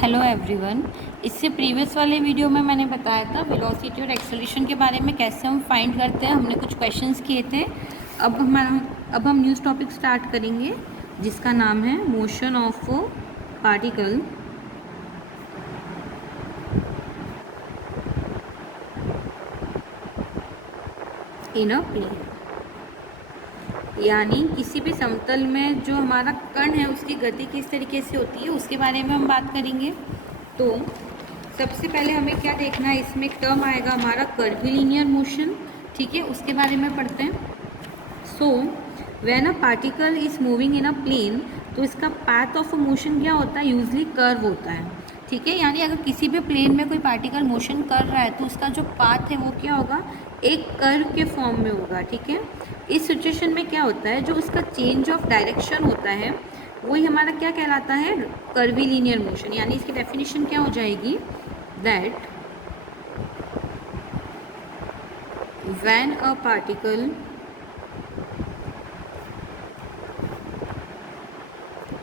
Hello everyone. इससे previous वाले video में मैंने बताया था वेलोसिटी और एक्सेलरेशन के बारे में कैसे हम फाइंड करते हैं। हमने कुछ क्वेश्चंस किए थे। अब हम न्यूज़ टॉपिक स्टार्ट करेंगे जिसका नाम है motion of particle in a plane. यानी किसी भी समतल में जो हमारा कण है उसकी गति किस तरीके से होती है उसके बारे में हम बात करेंगे। तो सबसे पहले हमें क्या देखना है, इसमें एक टर्म आएगा हमारा कर्वीलिनियर मोशन। ठीक है, उसके बारे में पढ़ते हैं। So when a particle is moving in a plane, तो इसका पाथ ऑफ मोशन क्या होता है, यूजली कर्व होता है। ठीक है, यानी अगर किसी भी प्लेन में कोई पार्टिकल मोशन कर रहा है तो उसका जो पाथ है वो क्या होगा, एक कर्व के फॉर्म में होगा। ठीक है, इस सिचुएशन में क्या होता है, जो उसका चेंज ऑफ डायरेक्शन होता है वही हमारा क्या कहलाता है, कर्वीलिनियर मोशन। यानी इसकी डेफिनेशन क्या हो जाएगी, that when a particle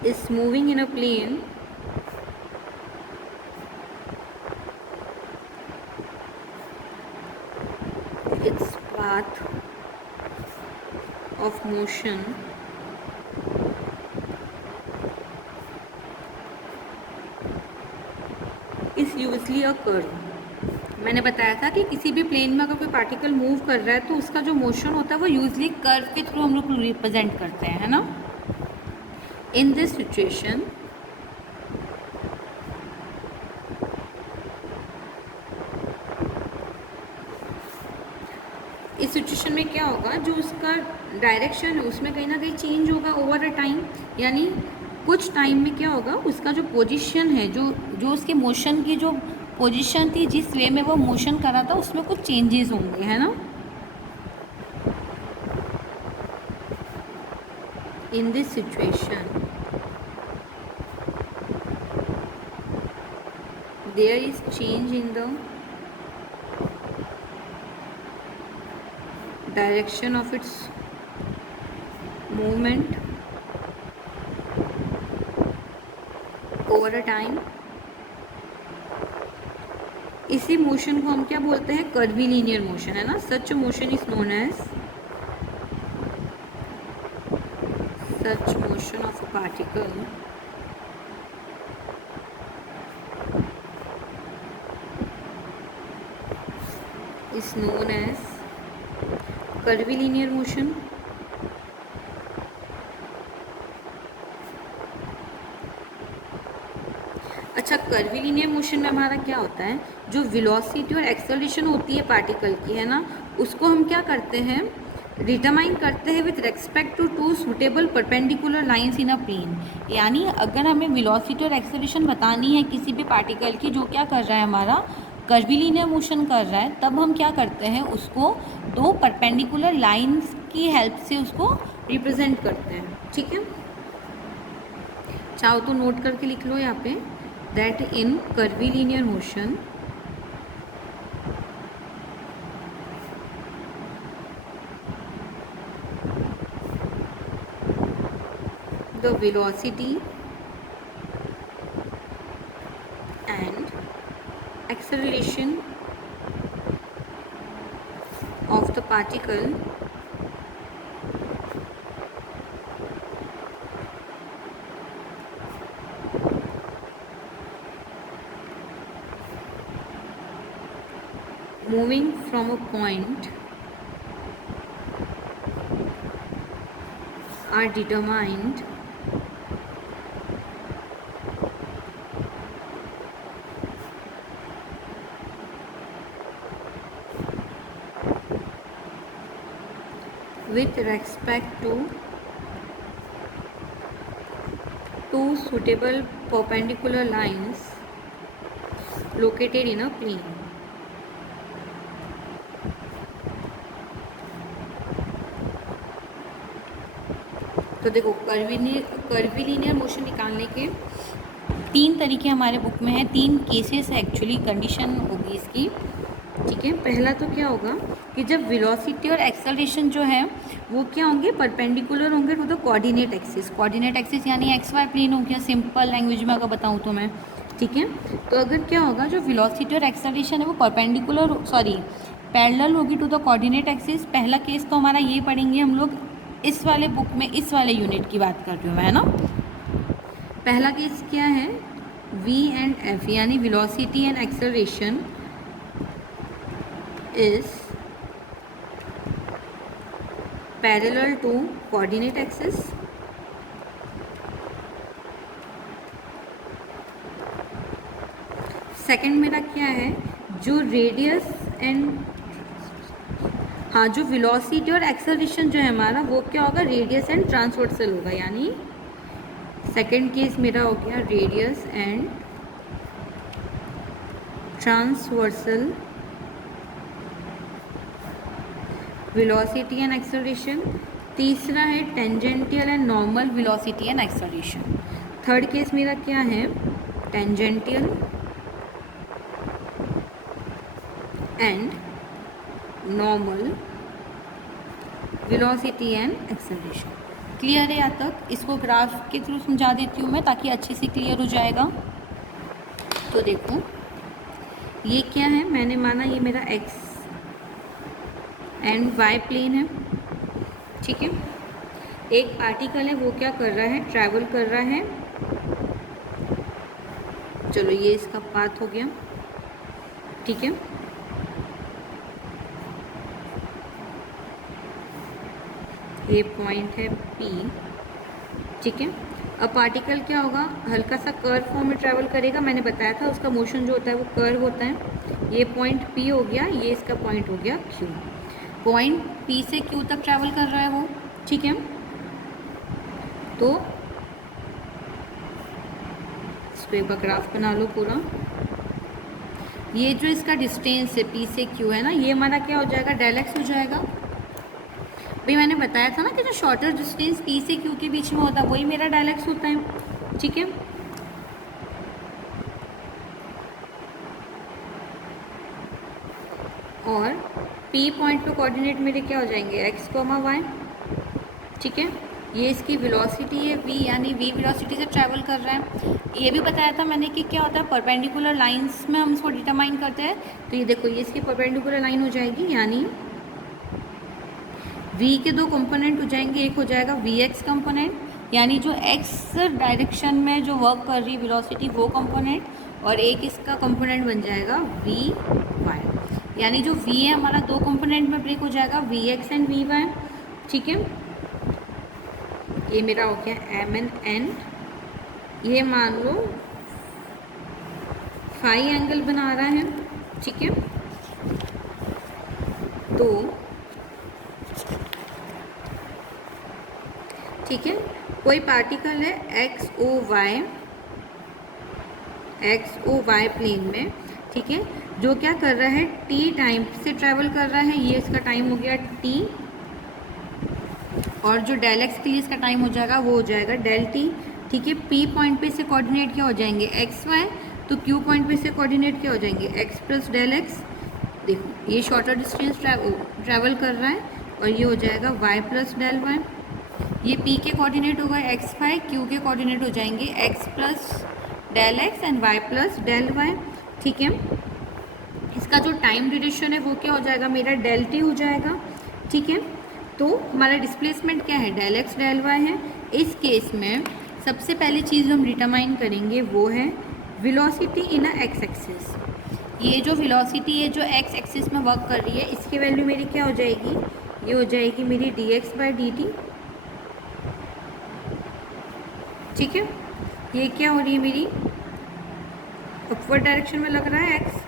is moving in a plane, its path of motion is usually a curve। मैंने बताया था कि किसी भी प्लेन में अगर कोई पार्टिकल मूव कर रहा है तो उसका जो मोशन होता है वो यूजली कर्व के थ्रू हम लोग रिप्रेजेंट करते हैं, है ना। इन दिस सिचुएशन इस सिचुएशन में क्या होगा, जो उसका डायरेक्शन है उसमें कहीं ना कहीं चेंज होगा ओवर अ टाइम। यानी कुछ टाइम में क्या होगा, उसका जो पोजीशन है, जो जो उसके मोशन की जो पोजीशन थी, जिस वे में वो मोशन कर रहा था उसमें कुछ चेंजेस होंगे, है ना। In this situation there is change in the direction of its movement over a time। इसी मोशन को हम क्या बोलते हैं, कर्वीलिनियर मोशन, है ना। Such motion is known as such motion of a particle is known as curvilinear motion. अच्छा, curvilinear motion में हमारा क्या होता है, जो वेलोसिटी और एक्सेलरेशन होती है पार्टिकल की, है ना, उसको हम क्या करते हैं, डिटरमाइन करते हैं with respect to two suitable perpendicular lines in a plane. यानी अगर हमें वेलोसिटी और एक्सेलरेशन बतानी है किसी भी पार्टिकल की जो क्या कर रहा है, हमारा कर्वीलिनियर मोशन कर रहा है, तब हम क्या करते हैं, उसको दो परपेंडिकुलर लाइंस की हेल्प से उसको रिप्रेजेंट करते हैं। ठीक है, चाहो तो नोट करके लिख लो यहाँ पे, that in curvilinear motion the velocity and acceleration of the particle moving from a point are determined with respect to two suitable perpendicular lines located in a plane। तो देखो, कर्वीलिनियर मोशन निकालने के तीन तरीके हमारे बुक में है, तीन केसेस है एक्चुअली, कंडीशन होगी इसकी। ठीक है, पहला तो क्या होगा कि जब वेलोसिटी और एक्सेलरेशन जो है वो क्या होंगे, परपेंडिकुलर होंगे to the coordinate axis. Coordinate axis यानी एक्स वाई प्लेन हो गया, सिंपल लैंग्वेज में अगर बताऊँ तो मैं। ठीक है। तो अगर क्या होगा, जो वेलोसिटी और एक्सेलरेशन है वो पैरेलल होगी टू द कोऑर्डिनेट एक्सिस। पहला केस तो हमारा ये पढ़ेंगे हम लोग इस वाले बुक में, इस वाले यूनिट की बात कर रही हूँ मैं, है ना। पहला केस क्या है, v एंड f यानी velocity and acceleration is parallel to coordinate axis. Second मेरा क्या है, जो रेडियस एंड जो वेलोसिटी और एक्सेलरेशन जो है हमारा वो क्या होगा, रेडियस एंड ट्रांसवर्सल होगा। यानी सेकंड केस मेरा हो गया radius and transversal velocity and acceleration. तीसरा है tangential and normal velocity and acceleration. Third case मेरा क्या है, tangential and normal velocity and acceleration. Clear है यहाँ तक? इसको ग्राफ के थ्रू समझा देती हूँ मैं ताकि अच्छे से क्लियर हो जाएगा। तो देखो ये क्या है, मैंने माना ये मेरा एक्स एंड वाई प्लेन है, ठीक है। एक पार्टिकल है वो क्या कर रहा है, ट्रैवल कर रहा है। चलो ये इसका पाथ हो गया, ठीक है। ये पॉइंट है P, ठीक है। अब पार्टिकल क्या होगा, हल्का सा कर्व फॉर्म में ट्रैवल करेगा। मैंने बताया था उसका मोशन जो होता है वो कर्व होता है। ये पॉइंट P हो गया, ये इसका पॉइंट हो गया Q। पॉइंट P से Q तक ट्रैवल कर रहा है वो, ठीक है। तो इसको एक बार ग्राफ बना लो पूरा। ये जो इसका डिस्टेंस है P से Q है ना, ये हमारा क्या हो जाएगा, डेल एक्स हो जाएगा। भाई मैंने बताया था ना कि जो शॉर्टर डिस्टेंस P से Q के बीच में होता है वही मेरा डेल एक्स होता है, ठीक है। और P पॉइंट पे कोऑर्डिनेट मेरे क्या हो जाएंगे, x, y, ठीक है। ये इसकी वेलोसिटी है v, यानी v वेलोसिटी से ट्रैवल कर रहा है। ये भी बताया था मैंने कि क्या होता है, परपेंडिकुलर लाइंस में हम इसको डिटरमाइन करते हैं। तो ये देखो ये इसकी परपेंडिकुलर लाइन हो जाएगी, यानी v के दो कंपोनेंट हो जाएंगे। एक हो जाएगा vx कंपोनेंट, यानी जो x डायरेक्शन में जो वर्क कर रही है वेलोसिटी वो कंपोनेंट, और एक इसका कंपोनेंट बन जाएगा vy, यानी जो v है हमारा दो कंपोनेंट में ब्रेक हो जाएगा, vx एंड vy, ठीक है। ये मेरा हो गया m एंड n। ये मान लो फाई एंगल बना रहा है, ठीक है। तो ठीक है, कोई पार्टिकल है एक्स ओ वाई प्लेन में, ठीक है, जो क्या कर रहा है, t टाइम से ट्रैवल कर रहा है। ये इसका टाइम हो गया t, और जो डेल एक्स के लिए इसका टाइम हो जाएगा वो हो जाएगा डेल t, ठीक है। p पॉइंट पे से कोऑर्डिनेट क्या हो जाएंगे, एक्स वाई। तो q पॉइंट पे से कोऑर्डिनेट क्या हो जाएंगे, x प्लस डेल एक्स। देखो ये शॉर्टर डिस्टेंस ट्रैवल कर रहा है, और ये हो जाएगा y प्लस डेल वाई। ये p के कोऑर्डिनेट होगा एक्स वाई, q के कोऑर्डिनेट हो जाएंगे x plus del X and y plus del Y, ठीक है। इसका जो टाइम ड्यूरेशन है वो क्या हो जाएगा, मेरा डेल t हो जाएगा, ठीक है। तो हमारा डिस्प्लेसमेंट क्या है, डेल एक्स डेल वाई है। इस केस में सबसे पहली चीज़ हम डिटरमाइन करेंगे वो है वेलोसिटी इन अ एक्स एक्सिस। ये जो वेलोसिटी है जो एक्स एक्सिस में वर्क कर रही है, इसकी वैल्यू मेरी क्या हो जाएगी, ये हो जाएगी मेरी dx बाई dt, ठीक है। ये क्या हो रही है मेरी, अपवर्ड डायरेक्शन में लग रहा है x,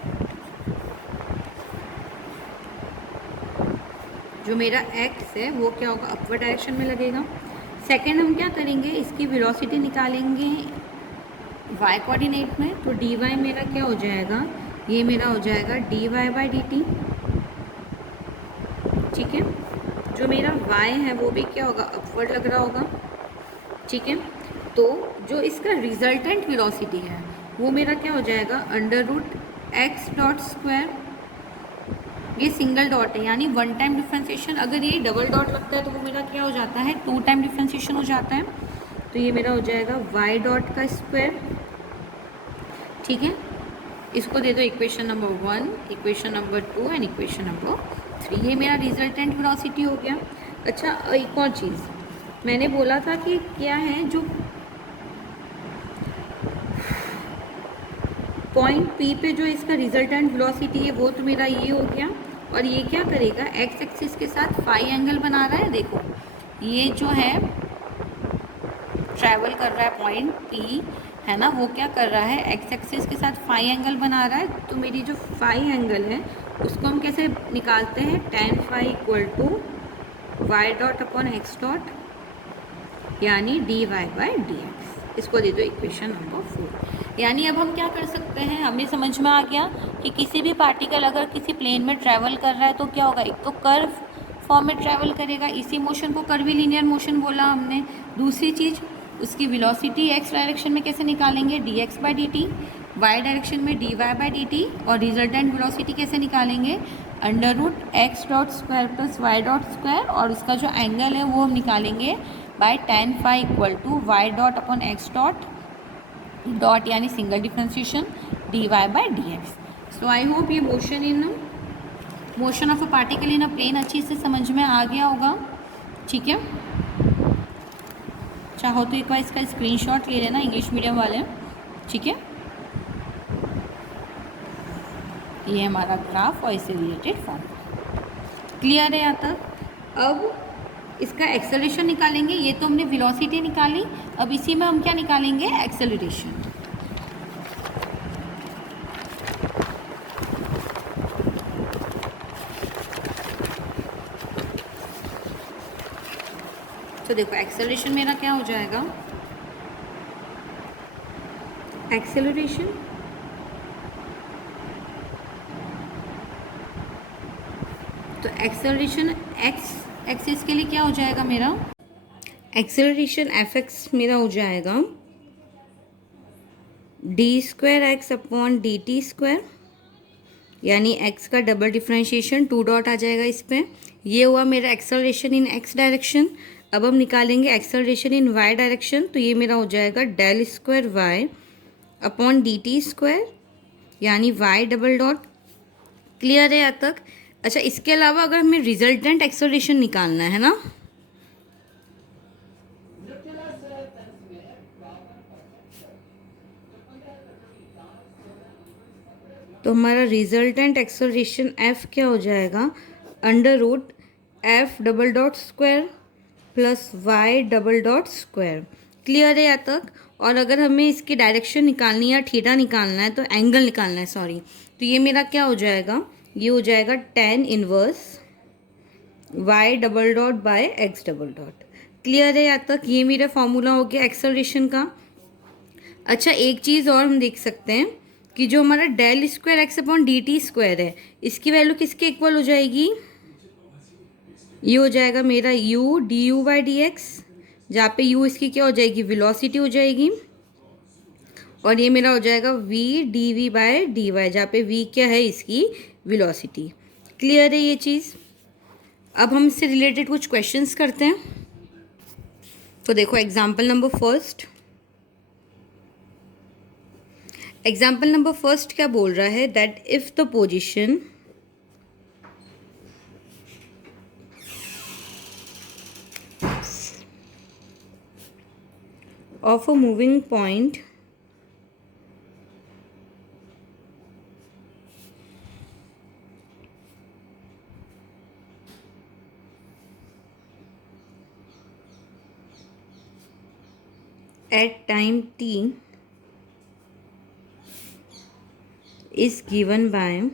जो मेरा x है वो क्या होगा, अपवर्ड डायरेक्शन में लगेगा। सेकंड हम क्या करेंगे, इसकी वेलोसिटी निकालेंगे y कोऑर्डिनेट में। तो dy मेरा क्या हो जाएगा, ये मेरा हो जाएगा dy बाई dt, ठीक है। जो मेरा y है वो भी क्या होगा, अपवर्ड लग रहा होगा, ठीक है। तो जो इसका रिजल्टेंट वेलोसिटी है वो मेरा क्या हो जाएगा, under root x dot square. ये सिंगल डॉट है यानी वन टाइम डिफ्रेंशिएशन, अगर ये डबल डॉट लगता है तो वो मेरा क्या हो जाता है, टू टाइम डिफ्रेंशिएशन हो जाता है। तो ये मेरा हो जाएगा y डॉट का स्क्वायर, ठीक है, इसको दे दो equation number 1, equation number 2 and equation number 3। ये मेरा रिजल्टेंट वेलोसिटी हो गया। अच्छा, एक और चीज़ मैंने बोला था कि क्या है, जो पॉइंट पी पे जो इसका रिजल्टेंट वेलोसिटी है वो तो मेरा ये हो गया। और ये क्या करेगा, एक्स एक्सिस के साथ फाई एंगल बना रहा है। देखो ये जो है ट्रैवल कर रहा है पॉइंट पी, है ना, वो क्या कर रहा है, एक्स एक्सिस के साथ फाई एंगल बना रहा है। तो मेरी जो फाई एंगल है उसको हम कैसे निकालते हैं, tan phi equal to Y dot upon x dot, यानी dy बाई dx। इसको दे दो इक्वेशन नंबर 4। यानी अब हम क्या कर सकते हैं, हमें समझ में आ गया कि किसी भी पार्टिकल अगर किसी प्लेन में ट्रैवल कर रहा है तो क्या होगा, एक तो कर्व फॉर्म में ट्रैवल करेगा, इसी मोशन को कर्वीलिनियर मोशन बोला हमने। दूसरी चीज़, उसकी वेलोसिटी एक्स डायरेक्शन में कैसे निकालेंगे, dx by dt, y direction में dy बाई dt, और रिजल्टेंट वेलोसिटी कैसे निकालेंगे, under root x dot square plus Y dot square, और उसका जो एंगल है वो हम निकालेंगे by tan phi equal to Y dot upon x dot dot, यानी single differentiation dy by dx। So I hope ये motion of a particle in a plane अच्छी से समझ में आ गया होगा। ठीक है, चाहो तो एक बार इसका स्क्रीनशॉट ले लेना, इंग्लिश मीडियम वाले। ठीक है, ये हमारा ग्राफ और इससे रिलेटेड फॉर्म क्लियर है यहाँ तक। अब इसका एक्सेलरेशन निकालेंगे। ये तो हमने वेलोसिटी निकाली, अब इसी में हम क्या निकालेंगे, एक्सेलरेशन। तो देखो एक्सेलरेशन मेरा क्या हो जाएगा, एक्सेलरेशन तो एक्सेलरेशन एक्स एक्सिस के लिए क्या हो जाएगा मेरा, एक्सेलरेशन एफ एक्स मेरा हो जाएगा D square X upon D T square, यानी एक्स का डबल डिफ्रेंशिएशन, 2 डॉट आ जाएगा इस पर। ये हुआ मेरा एक्सेलरेशन इन एक्स डायरेक्शन। अब हम निकालेंगे एक्सेलरेशन इन वाई डायरेक्शन, तो ये मेरा हो जाएगा del square Y upon D T square, यानी वाई डबल डॉट। क्लियर है यहाँ तक। अच्छा, इसके अलावा अगर हमें रिजल्टेंट एक्सेलरेशन निकालना है ना, तो हमारा रिजल्टेंट एक्सेलरेशन एफ क्या हो जाएगा, under root F double dot square plus Y double dot square. Clear है यहाँ तक। और अगर हमें इसकी डायरेक्शन निकालनी है या थीटा निकालना है, तो एंगल निकालना है सॉरी, तो ये मेरा क्या हो जाएगा, ये हो जाएगा tan inverse Y double dot by X double dot. Clear है यहाँ तक। ये मेरा फॉर्मूला हो गया एक्सेलरेशन का। अच्छा, एक चीज़ और हम देख सकते हैं कि जो हमारा del square X upon D T square है, इसकी वैल्यू किसके इक्वल हो जाएगी, ये हो जाएगा मेरा u D you by D x, जहाँ पे u इसकी क्या हो जाएगी, वेलोसिटी हो जाएगी, और ये मेरा हो जाएगा v D V by D Y, जहाँ पे v क्या है, इसकी वेलोसिटी। क्लियर है ये चीज़। अब हम इससे रिलेटेड कुछ क्वेश्चंस करते हैं। तो देखो example number first, example number first क्या बोल रहा है, that if the position of a moving point at time t is given by,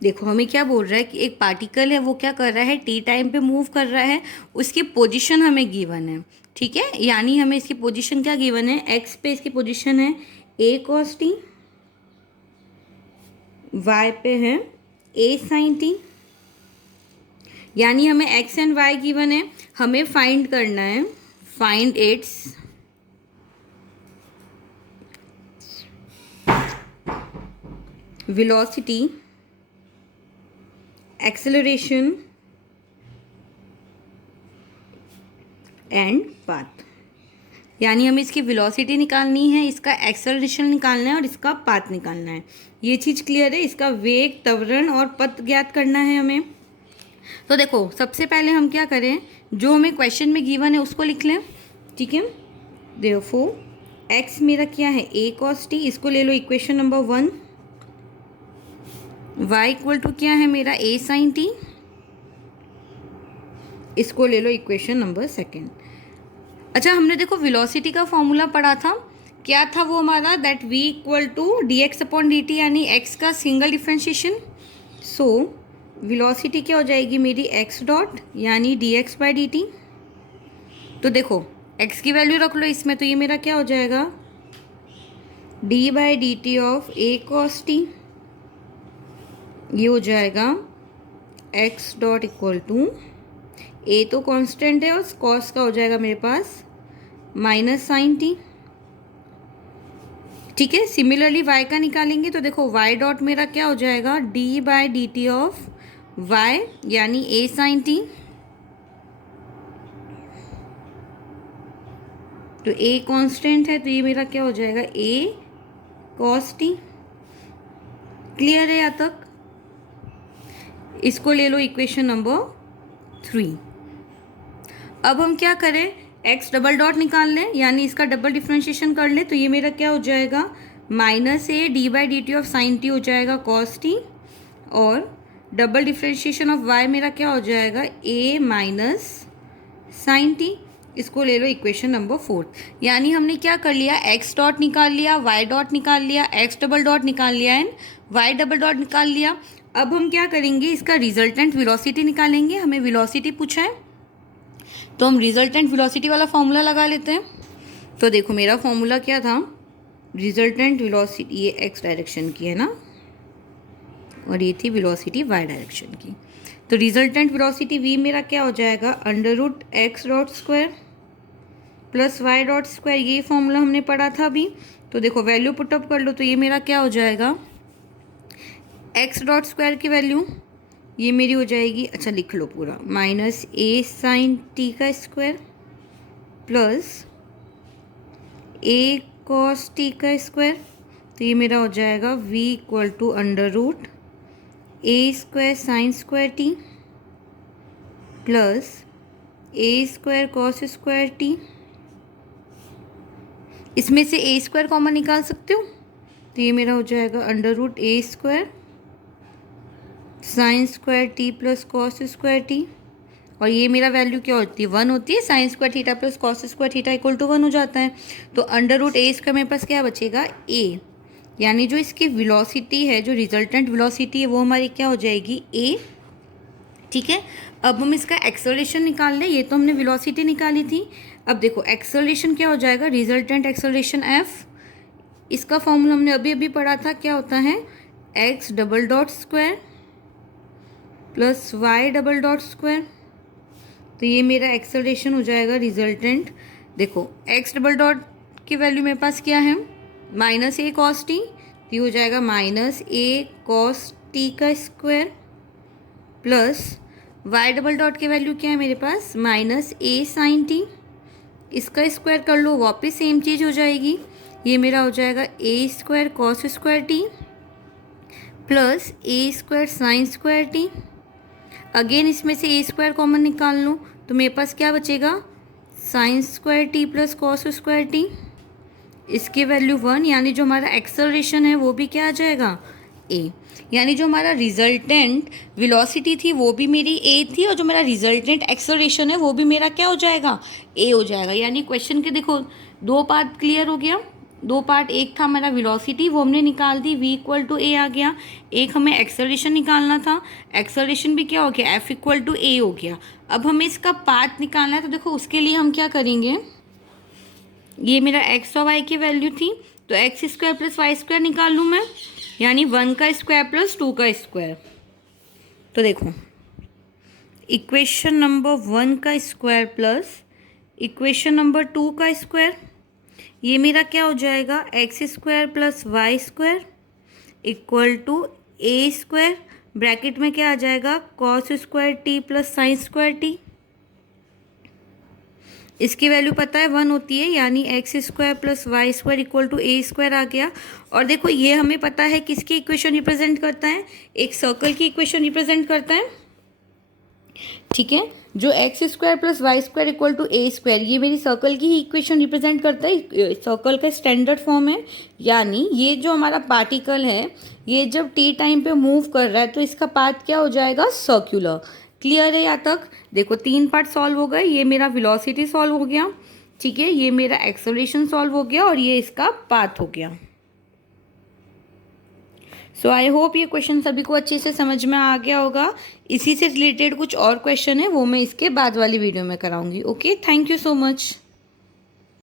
देखो हमें क्या बोल रहा है कि एक पार्टिकल है, वो क्या कर रहा है, टी टाइम पे मूव कर रहा है, उसकी पोजीशन हमें गिवन है। ठीक है, यानी हमें इसकी पोजीशन क्या गिवन है, एक्स पे इसकी पोजीशन है a cos t, y पे है a sin t, यानी हमें x एंड y गिवन है, हमें फाइंड करना है, find its velocity, acceleration and path. यानी हमें इसकी वेलोसिटी निकालनी है, इसका एक्सेलरेशन निकालना है और इसका पाथ निकालना है। ये चीज़ क्लियर है। इसका वेग, त्वरण और पथ ज्ञात करना है हमें। तो देखो सबसे पहले हम क्या करें, जो हमें क्वेश्चन में गिवन है उसको लिख लें, ठीक है। देयरफॉर एक्स मेरा क्या है, ए कॉस टी, इसको ले लो equation number 1। Y equal to क्या है मेरा, ए साइन टी, इसको ले लो इक्वेशन नंबर 2। अच्छा, हमने देखो वेलोसिटी का फॉर्मूला पढ़ा था, क्या था वो हमारा, that v equal to D X upon D T, यानी x का सिंगल डिफ्रेंशिएशन। सो वेलोसिटी क्या हो जाएगी मेरी, x डॉट यानी D X by D T. तो देखो x की वैल्यू रख लो इसमें, तो ये मेरा क्या हो जाएगा, d by D T of A cos T, ये हो जाएगा x dot equal to, a तो कांस्टेंट है और cos का हो जाएगा मेरे पास माइनस साइन टी, ठीक है। सिमिलरली y का निकालेंगे तो देखो y डॉट मेरा क्या हो जाएगा, d by D T of y यानी a साइन टी, तो a कांस्टेंट है तो ये मेरा क्या हो जाएगा, a cos t। क्लियर है यहाँ तक? इसको ले लो इक्वेशन नंबर 3। अब हम क्या करें, x डबल डॉट निकाल लें, यानी इसका डबल डिफ्रेंशिएशन कर लें, तो ये मेरा क्या हो जाएगा, minus A D by D T of sine T हो जाएगा कॉस टी, और डबल डिफ्रेंशिएशन ऑफ y मेरा क्या हो जाएगा, a माइनस साइन टी। इसको ले लो इक्वेशन नंबर 4। यानी हमने क्या कर लिया, x डॉट निकाल लिया, y डॉट निकाल लिया, x डबल डॉट निकाल लिया एंड y डबल डॉट निकाल लिया। अब हम क्या करेंगे, इसका रिजल्टेंट वेलोसिटी निकालेंगे। हमें वेलोसिटी पूछा है तो हम रिजल्टेंट वेलोसिटी वाला फॉर्मूला लगा लेते हैं। तो देखो मेरा फॉर्मूला क्या था, रिजल्टेंट वेलोसिटी, ये एक्स डायरेक्शन की है ना, और ये थी वेलोसिटी वाई डायरेक्शन की। तो रिजल्टेंट वेलोसिटी वी मेरा क्या हो जाएगा, under root x dot square plus Y dot square, ये फॉर्मूला हमने पढ़ा था अभी। तो देखो वैल्यू पुटअप कर लो, तो ये मेरा क्या हो जाएगा, एक्स डॉट स्क्वायर की वैल्यू ये मेरी हो जाएगी, अच्छा लिख लो पूरा, माइनस ए साइन टी का square plus A cos T का स्क्वायर, तो ये मेरा हो जाएगा v equal to under root A square sine square T plus A square cos square T. इसमें से ए स्क्वायर कॉमन निकाल सकते हो, तो ये मेरा हो जाएगा अंडर रूट ए square sine square T plus cos square t, और ये मेरा वैल्यू क्या होती है, 1 होती है। Sine square theta plus cos square theta equal to 1 हो जाता है। तो अंडर रूट ए स्क्वायर मेरे पास क्या बचेगा, ए, यानी जो इसकी वेलोसिटी है, जो रिजल्टेंट वेलोसिटी है वो हमारी क्या हो जाएगी, ए, ठीक है। अब हम इसका एक्सेलरेशन निकाल लें, ये तो हमने वेलोसिटी निकाली थी। अब देखो एक्सेलरेशन क्या हो जाएगा, रिजल्टेंट एक्सेलरेशन एफ, इसका फॉर्मूला हमने अभी अभी पढ़ा था, क्या होता है, X double dot square plus Y double dot square. तो ये मेरा एक्सेलरेशन हो जाएगा रिजल्टेंट। देखो एक्स डबल डॉट की वैल्यू मेरे पास क्या है, माइनस ए कॉस टी, तो ये हो जाएगा माइनस ए कॉस टी का square plus Y double dot की वैल्यू क्या है मेरे पास, माइनस ए साइन टी, इसका स्क्वायर कर लो, वापस सेम चीज़ हो जाएगी। ये मेरा हो जाएगा a square cos square T plus A square sine square t. Again इसमें से ए स्क्वायर कॉमन निकाल लो, तो मेरे पास क्या बचेगा, sign square T plus cos square t, इसकी वैल्यू 1, यानी जो हमारा एक्सेलरेशन है वो भी क्या आ जाएगा, ए। यानी जो हमारा रिजल्टेंट वेलोसिटी थी वो भी मेरी ए थी, और जो मेरा रिजल्टेंट एक्सेलरेशन है वो भी मेरा क्या हो जाएगा, ए हो जाएगा। यानी क्वेश्चन के देखो 2 पार्ट क्लियर हो गया। 2 पार्ट, एक था हमारा वेलोसिटी, वो हमने निकाल दी, v इक्वल टू ए आ गया। एक हमें एक्सेलरेशन निकालना था, एक्सेलरेशन भी क्या हो गया, f इक्वल टू ए हो गया। अब हमें इसका पाथ निकालना है, तो देखो उसके लिए हम क्या करेंगे, ये मेरा x और y की वैल्यू थी, तो X square plus Y square निकाल लूँ मैं, यानी 1 का स्क्वायर प्लस 2 का स्क्वायर। तो देखो इक्वेशन नंबर 1 का स्क्वायर प्लस इक्वेशन नंबर 2 का स्क्वायर, ये मेरा क्या हो जाएगा, x square plus Y square equal to A square, bracket में क्या आ जाएगा, cos square T plus sine square t. इसकी वैल्यू पता है 1 होती है, यानी x square plus Y square equal to A square आ गया। और देखो ये हमें पता है किसकी इक्वेशन रिप्रेजेंट करता है, एक सर्कल की इक्वेशन रिप्रेजेंट करता है, ठीक है। जो X square plus Y square equal to A square, ये मेरी सर्कल की ही इक्वेशन रिप्रेजेंट करता है, सर्कल का स्टैंडर्ड फॉर्म है। यानी ये जो हमारा पार्टिकल है, ये जब टी टाइम पे मूव कर रहा है तो इसका पाथ क्या हो जाएगा, सर्क्यूलर। क्लियर है यहाँ तक? देखो 3 पार्ट सॉल्व हो गए, ये मेरा वेलोसिटी सॉल्व हो गया, ठीक है, ये मेरा एक्सेलरेशन सॉल्व हो गया और ये इसका पाथ हो गया। सो आई होप ये क्वेश्चन सभी को अच्छे से समझ में आ गया होगा। इसी से रिलेटेड कुछ और क्वेश्चन है वो मैं इसके बाद वाली वीडियो में कराऊंगी। Okay, thank you so much.